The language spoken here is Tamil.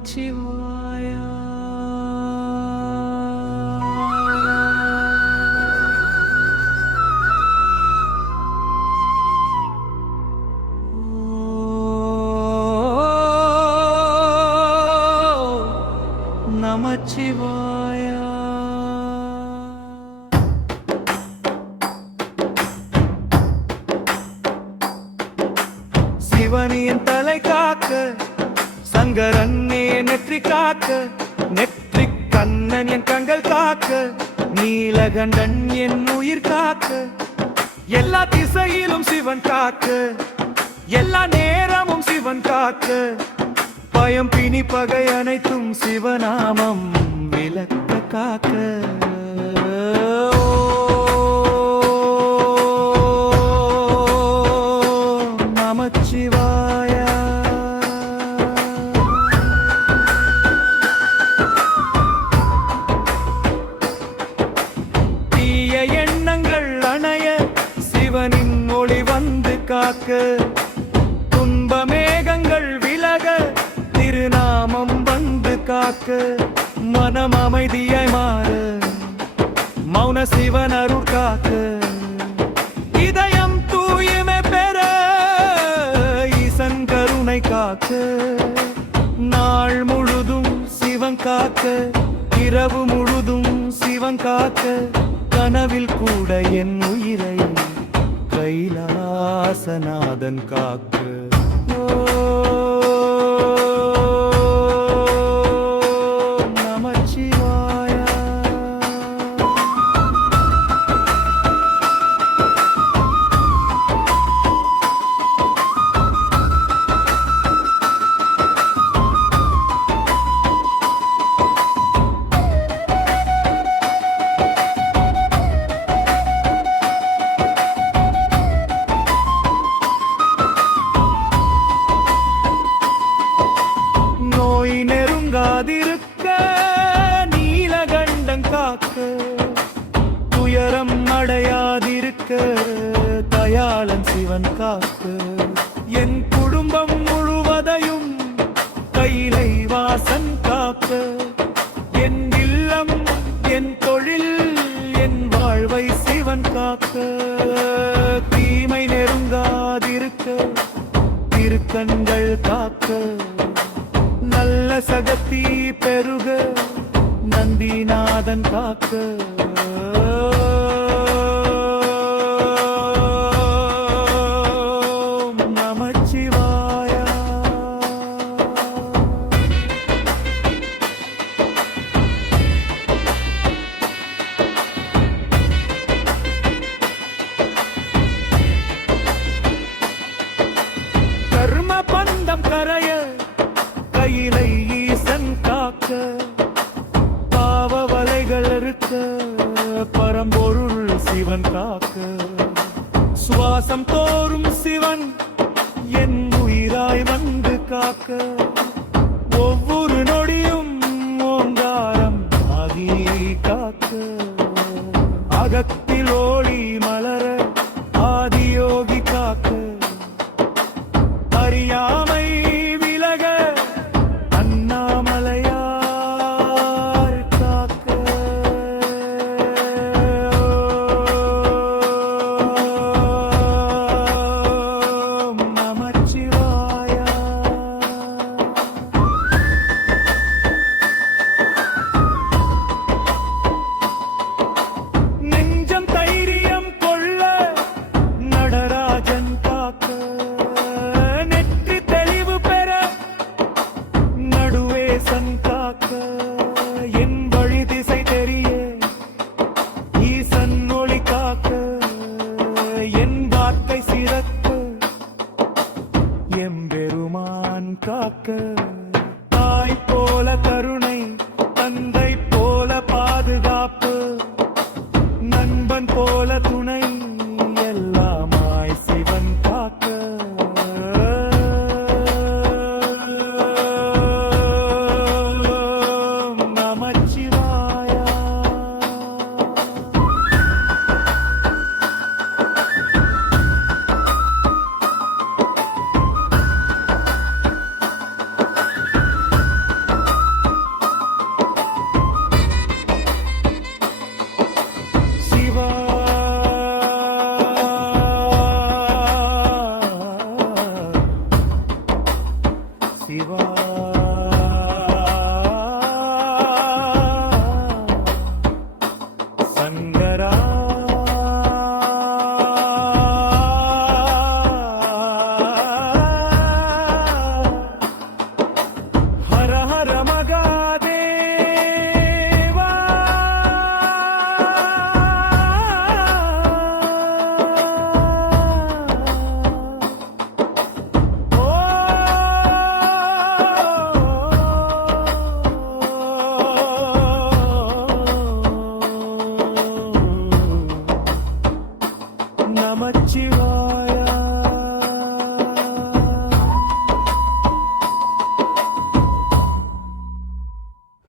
நமச்சிவாய. நமச்சிவாய. சிவனின் தலை காக்க சங்கரன்னே நெற்றி காக்க, நெற்றி கண்ணன் என் கண்கள் காக்க, நீலகண்டன் என் உயிர் காக்க, எல்லா திசையிலும் சிவன் காக்க, எல்லா நேரமும் சிவன் காக்க, பயம் பிணி பகை அனைத்தும் சிவநாமம் விளக்க காக்க. நமச்சிவாய. தீய எண்ணங்கள் அணைய சிவனின் ஒளி வந்து காக்க, துன்ப மேகங்கள் விலக திருநாமம் வந்து காக்க, மனம் அமைதியாய் மாற மௌன சிவன் அருள் காக்க, இதயம் தூய்மை பெற ஈசன் கருணை காக்க, நாள் முழுதும் சிவன் காக்க, இரவு முழுதும் சிவன் காக்க, கனவில் கூட என் உயிரை கைலாசநாதன் காக்க. நெருங்காதிருக்க நீலகண்டன் காக்க, துயரம் அடையாதிருக்க தயாளன் சிவன் காக்க, என் குடும்பம் முழுவதையும் கைலை வாசன் காக்க, என் இல்லம் என் தொழில் என் வாழ்வை சிவன் காக்க, தீமை நெருங்காதிருக்க திருக்கண்கள் காக்க, நல்ல சகத்தி பெருக நந்திநாதன் காக்க. நமச்சிவாய. கர்ம பந்தம் கரைய கையிலை ஈசன் காக்க, பாவ வலைகள் இருக்க பரம்பொருள் சிவன் காக்க, சுவாசம் தோறும் சிவன் என் உயிராய் வந்து காக்க, ஒவ்வொரு நொடியும் ஓங்காரம் ஆகி காக்க, அகத்தில் ஓடி மலர ஆதியோகி காக்க, அறியாமை காக்க.